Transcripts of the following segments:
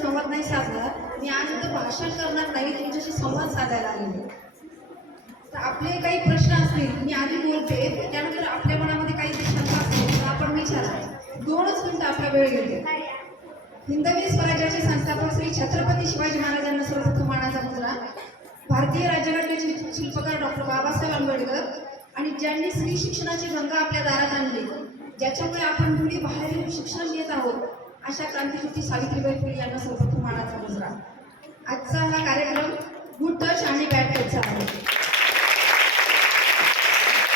संवाद नाही साधला मी आज इथं भाषण करणार नाही तुमच्याशी संवाद साधायला आलेले तर आपले काही प्रश्न असतील मी आधी बोलते त्यानंतर आपल्या मनामध्ये काही शंका असतील तर आपण विचारा दोनच मिनिटं आपला वेळ घेते हिंदवी स्वराज्याचे संस्थापक श्री छत्रपती शिवाजी महाराजांना सर्वप्रथम मानाचा मुद्रा. भारतीय राज्यघटनेचे शिल्पकार डॉक्टर बाबासाहेब आंबेडकर आणि ज्यांनी स्त्री शिक्षणाची गंगा आपल्या दारात आणली ज्याच्यामुळे आपण मुली बाहेर येऊन शिक्षण घेत आहोत अशा क्रांतिज्योती सावित्रीबाई फुले यांना सर्वप्रथम मानाचा मुजरा. आजचा हा कार्यक्रम गुड टच आणि बॅड टचचा आहे.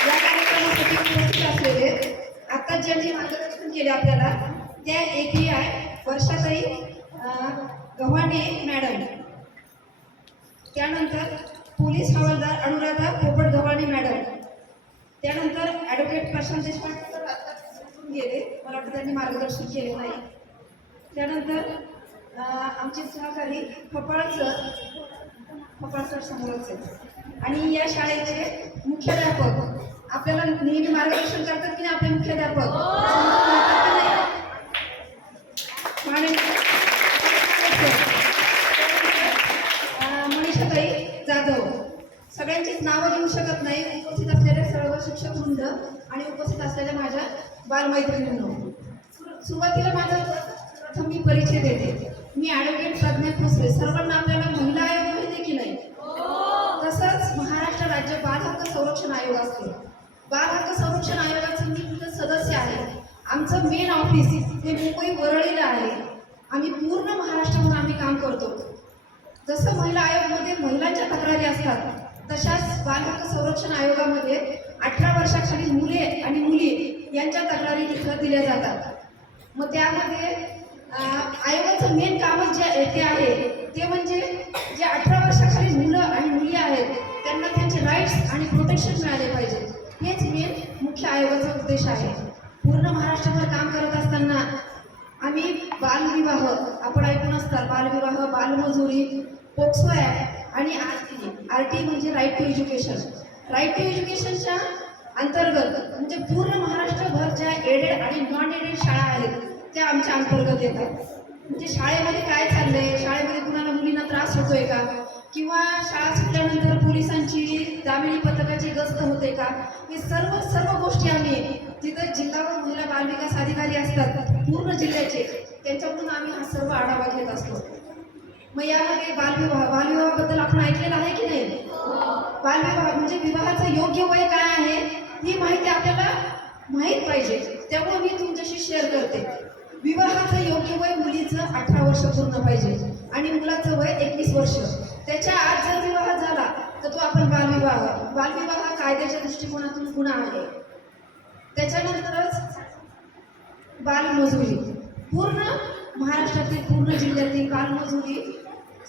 या कार्यक्रमासाठी उपस्थित असलेले आता ज्यांनी मार्गदर्शन केले आपल्याला त्या ए पी आय वर्षाताई गव्हाणे मॅडम. त्यानंतर पोलीस हवालदार अनुराधा पोपट गव्हाणे मॅडम. त्यानंतर ॲडव्होकेट प्रशांत देशपांडे सर आता गेले. मला वाटतं त्यांनी मार्गदर्शन केले नाही. त्यानंतर आमचे सहकारी फपाळ सर फपाळ सर समोरच आहेत आणि या शाळेचे मुख्याध्यापक आपल्याला नेहमी मार्गदर्शन करतात की नाही आपले मुख्याध्यापक मनीषाताई जाधव सगळ्यांचीच नावं घेऊ शकत नाही उपस्थित असलेले सर्व शिक्षक वृंद आणि उपस्थित असलेल्या माझ्या बालमैत्रिणींनो परिचय देते. मी ॲडव्होकेट प्रज्ञा खोसले सर्वांना आपल्याला महिला आयोग माहिती आहे की नाही? तसंच महाराष्ट्र राज्य बाल हक्क संरक्षण आयोग असते. बाल हक्क संरक्षण आयोगाचे मी तिथं सदस्य आहे. आमचं मेन ऑफिस हे मुंबई वरळीला आहे. आम्ही पूर्ण महाराष्ट्रामध्ये आम्ही काम करतो. जसं महिला आयोगामध्ये महिलांच्या तक्रारी असतात तशाच बाल हक्क संरक्षण आयोगामध्ये अठरा वर्षाखालील मुले आणि मुली यांच्या तक्रारी तिथं दिल्या जातात. मग त्यामध्ये आयोगाचं मेन कामच जे ते आहे ते म्हणजे जे अठरा वर्षाखालील मुलं आणि मुली आहेत त्यांना त्यांचे राईट्स आणि प्रोटेक्शन मिळाले पाहिजे. हेच मेन मुख्य आयोगाचा उद्देश आहे. पूर्ण महाराष्ट्रभर काम करत असताना आम्ही बालविवाह आपण ऐकून असतात बालविवाह बालमजुरी पोक्सो ॲक्ट आणि आर टी आर टी म्हणजे right to education right to एज्युकेशनच्या अंतर्गत म्हणजे पूर्ण महाराष्ट्रभर ज्या एडेड आणि नॉन एडेड शाळा आहेत त्या आमच्या अंतर्गत येतात. म्हणजे शाळेमध्ये काय चाललंय? शाळेमध्ये कुणाला मुलींना त्रास होतोय का? किंवा शाळा सुटल्यानंतर पोलिसांची जामिनी पथकाची गस्त होते का? हे सर्व सर्व गोष्टी आम्ही तिथं जिल्हा व महिला बालविकास अधिकारी असतात पूर्ण जिल्ह्याचे त्यांच्याकडून आम्ही हा सर्व आढावा घेत असतो. मग यामध्ये बालविवाह बालविवाहाबद्दल आपण ऐकलेलं आहे की नाही? बालविवाह म्हणजे विवाहाचं योग्य वय काय आहे ही माहिती आपल्याला माहीत पाहिजे. त्यामुळे मी तुमच्याशी शेअर करते. विवाहाचं योग्य वय मुलीचं अठरा वर्ष पूर्ण पाहिजे आणि मुलाचं वय एकवीस वर्ष. त्याच्या आज जर विवाह झाला तर तो आपण बालविवाह बालविवाह हा कायद्याच्या दृष्टिकोनातून गुन्हा आहे. त्याच्यानंतरच बालमजुरी पूर्ण महाराष्ट्रातील पूर्ण जिल्ह्यातील बालमजुरी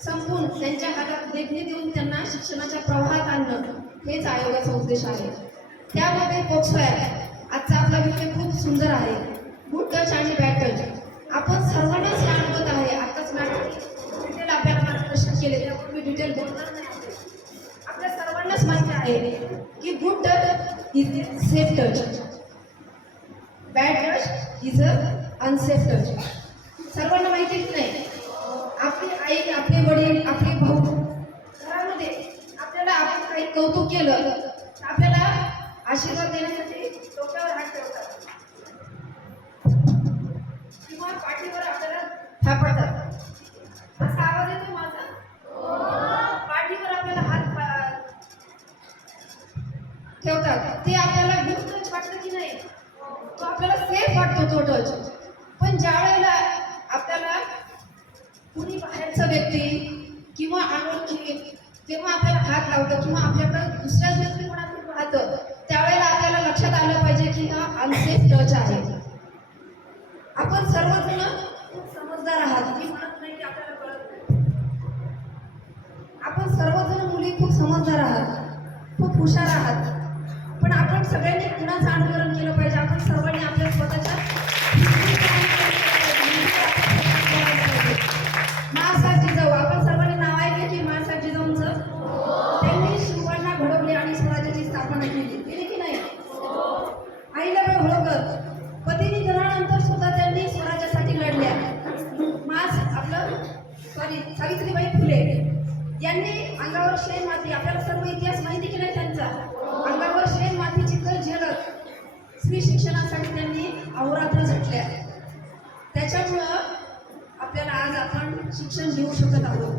संपून त्यांच्या हातात देखणे देऊन त्यांना शिक्षणाच्या प्रवाहात आणणं हेच आयोगाचा उद्देश आहे. त्यामध्ये पोक्सो ॲक्ट आजचा आपला विषय खूप सुंदर आहे. गुड टच आणि बॅड टच आपण सर्वांनाच हे अनुभवत आहे. आताच मॅडम डिटेल आपल्या मार्गदर्शन केले. त्यामुळे मी डिटेल बोलणार नाही आपल्या सर्वांनाच माहिती आहे की good touch is safe touch bad touch is a unsafe touch सर्वांना माहितीच नाही? आपली आई आपले वडील आपले भाऊ घरामध्ये आपल्याला आपण काही कौतुक केलं तर आपल्याला आशीर्वाद देण्यासाठी डोक्यावर हात ठेवतात. ठेवतात. ते आपल्याला गुड टच वाटतं की नाही तो आपल्याला सेफ वाटतो तो टच पण ज्या वेळेला आपल्याला कुणी बाहेरचा व्यक्ती किंवा अनोळखी जेव्हा आपल्याला हात लावतं किंवा आपल्याकडं दुसऱ्याच व्यक्ती कोणाकडे पाहतं त्यावेळेला आपल्याला लक्षात आलं पाहिजे की हा अनसेफ टच आहे. आपण सर्वजण खूप समजदार आहात. मी म्हणत नाही की आपल्याला कळत नाही. आपण सर्वजण मुली खूप समजदार आहात. खूप हुशार आहात. पण आपण सगळ्यांनी कुणाचं अनुकरण केलं पाहिजे. आपण सर्वांनी आपल्या स्वतःच्या महासाहेब जिजाऊ आपण सर्वांनी नाव ऐकले की महासाहेब जिजाऊंचं त्यांनी शिवबांना घडवले आणि स्वराज्याची स्थापना केली. केली की नाही? आईला होळकर पतीने निधनानंतर सुद्धा त्यांनी स्वराज्यासाठी लढल्या. मास आपलं सॉरी सावित्रीबाई फुले यांनी अंगावर शेण माती. आपल्याला सर्व इतिहास माहिती की नाही त्यांचा? अंगावर शेण मातीची तर झेलत. स्त्री शिक्षणासाठी त्यांनी अहोरात्र झटल्या त्याच्यामुळं आपल्याला आज आपण शिक्षण घेऊ शकत आहोत.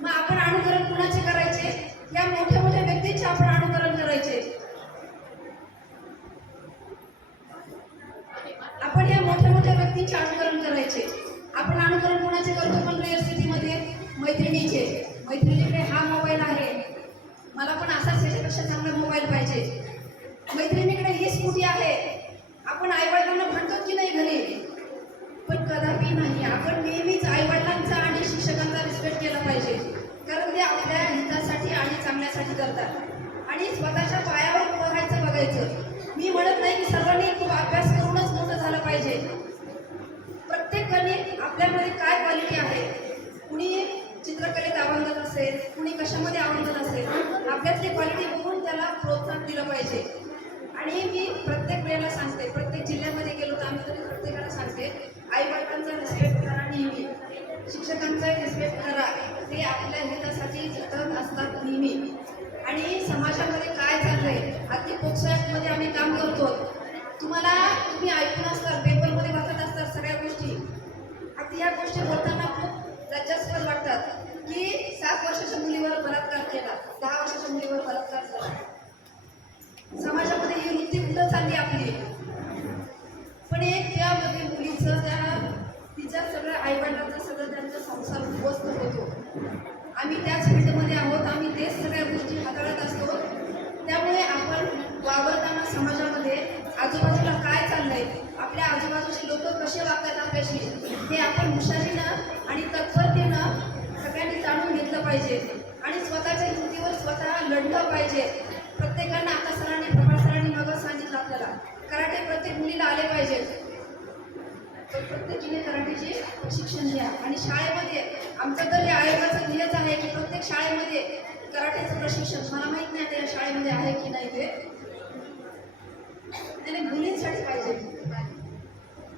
मग आपण अनुकरण कुणाचे करायचे? या मोठ्या मोठ्या व्यक्तींचे आपण अनुकरण करायचे. आपण या मोठ्या मोठ्या व्यक्तींचे अनुकरण करायचे. आपण अनुकरण कोणाचे करतो पण परिस्थितीमध्ये स्थितीमध्ये? मैत्रिणीचे. मैत्रिणीकडे हा मोबाईल आहे. मला पण असाच याच्यापेक्षा चांगला पाहिजे मैत्रिणीकडे ही स्कूटी आहे. आपण आईवडिलांना म्हणतो की नाही घरी? पण कदापि नाही. आपण नेहमीच आईवडिलांचा आणि शिक्षकांचा रिस्पेक्ट केला पाहिजे. कारण ते आपल्या हितासाठी आणि चांगल्यासाठी करतात. आणि स्वतःच्या पाया आणि मी प्रत्येक वेळेला सांगते प्रत्येक जिल्ह्यामध्ये गेलो तर आम्ही तरी प्रत्येकाला सांगते आई बाबांचा रिस्पेक्ट करा नेहमी. शिक्षकांचा रिस्पेक्ट करा. ते आपल्या हितासाठी जतन असतात नेहमी. आणि समाजामध्ये काय चाललंय अगदी पोक्सॅटमध्ये आम्ही काम करतो. तुम्हाला तुम्ही ऐकून असतात पेपरमध्ये वाचत असतात सगळ्या गोष्टी. अगदी या गोष्टी बोलताना खूप लज्जास्पद वाटतात की सात वर्षाच्या मुलीवर बलात्कार केला दहा वर्षाच्या मुलीवर बलात्कार झाला. समाजामध्ये चालली आपली. पण एक त्यामध्ये मुलीचं त्या तिच्या सगळ्या आईवडिलांचा सगळं त्यांचा संसार उद्ध्वस्त होतो. आम्ही त्याच फील्डमध्ये आहोत आम्ही तेच सगळ्या गोष्टी हाताळत असतो. त्यामुळे आपण वावरताना समाजामध्ये आजूबाजूला काय चाललंय आपल्या आजूबाजूचे लोक कसे वागतात आपल्याशी हे आपण हुशारीनं आणि तत्परतेनं सगळ्यांनी जाणून घेतलं पाहिजे. आणि स्वतःच्या युतीवर स्वतः लढलं पाहिजे. मुलीला पाहिजे. तर प्रत्येकीने कराटेचे प्रशिक्षण घ्या आणि शाळेमध्ये आमचं तर या आयोगाचं ध्येयच आहे की प्रत्येक शाळेमध्ये कराटेचं प्रशिक्षण. मला माहीत नाही त्या शाळेमध्ये आहे की नाही ते. त्याने मुलींसाठी पाहिजे.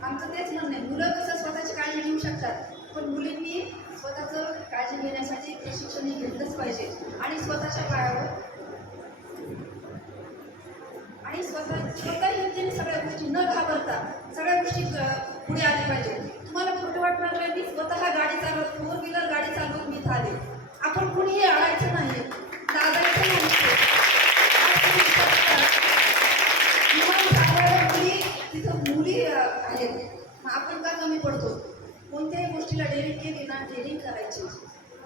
आमचं तेच म्हणणं आहे. मुलं कसं स्वतःची काळजी घेऊ शकतात पण मुलींनी स्वतःचं काळजी घेण्यासाठी प्रशिक्षण हे घेतलंच पाहिजे. आणि स्वतःच्या पायावर आणि स्वतः स्वतः हिमतीने सगळ्या गोष्टी न घाबरता सगळ्या गोष्टी पुढे आल्या पाहिजे. तुम्हाला खोटं वाटणार नाही मी स्वतः गाडी चालवत फोर व्हीलर गाडी चालवत मी आले आपण कुणीही अडायचं नाही दादायचं नाही मुली तिथं मुली आहेत. आपण का कमी पडतो? कोणत्याही गोष्टीला डेअरिंग केली ना डेअरिंग करायची.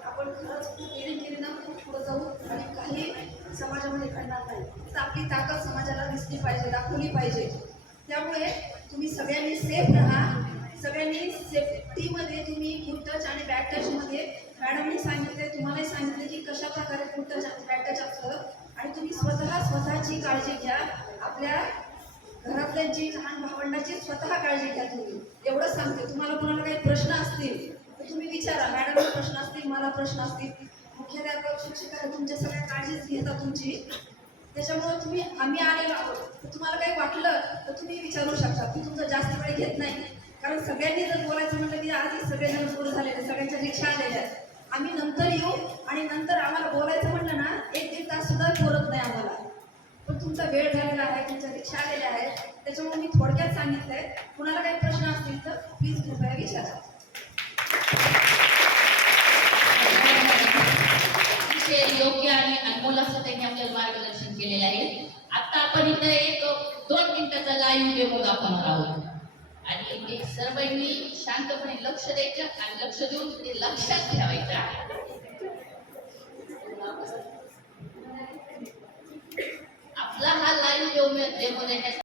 आपण खरंच खूप डेअरिंग केली ना खूप पुढं जाऊ आणि काही समाजामध्ये घडणार नाही. तर आपली ताकद समाजाला दिसली पाहिजे दाखवली पाहिजे. त्यामुळे तुम्ही सगळ्यांनी सेफ राहा. सगळ्यांनी सेफ्टीमध्ये तुम्ही गुड टच आणि बॅड टचमध्ये मॅडमनी सांगितले तुम्हालाही सांगितले की कशा प्रकारे गुड टच आणि बॅड टच असतं. आणि तुम्ही स्वतः स्वतःची काळजी घ्या. आपल्या घरातल्यांची लहान भावंडाची स्वतः काळजी घ्या तुम्ही. एवढंच सांगते. तुम्हाला कोणाला काही प्रश्न असतील तर तुम्ही विचारा. मॅडमला प्रश्न असतील मला प्रश्न असतील. मुख्याध्यापक शिक्षक तुमच्या सगळ्या काळजीच घेतात तुमची. त्याच्यामुळे तुम्ही आम्ही आलेलो आहोत. तुम्हाला काही वाटलं तर तुम्ही विचारू शकता. मी तुमचा जास्त वेळ घेत नाही. कारण सगळ्यांनी जर बोलायचं म्हटलं की आधी सगळेजण सुरू झालेले सगळ्यांच्या रिक्षा आलेल्या आहेत. आम्ही नंतर येऊ आणि नंतर आम्हाला बोलायचं म्हटलं ना एक दीड तास सुद्धा बोलत नाही आम्हाला. पण तुमचा वेळ झालेला आहे तुमच्या रिक्षा आलेल्या आहेत. त्याच्यामुळे मी थोडक्यात सांगितलंय कुणाला काही प्रश्न असतील तर प्लीज कृपया विचारा. अतिशय योग्य आणि अनमोल असं त्यांनी आपल्याला मार्गदर्शन केलेलं आहे. आता आपण इथं एक दोन मिनिटाचा लाईव्ह डेमो दाखवणार आहोत. आणि ते सर्वांनी शांतपणे लक्ष द्यायचं आणि लक्ष देऊन ते लक्षात ठेवायचं आपला हा लाईव्ह डेमो देण्यासाठी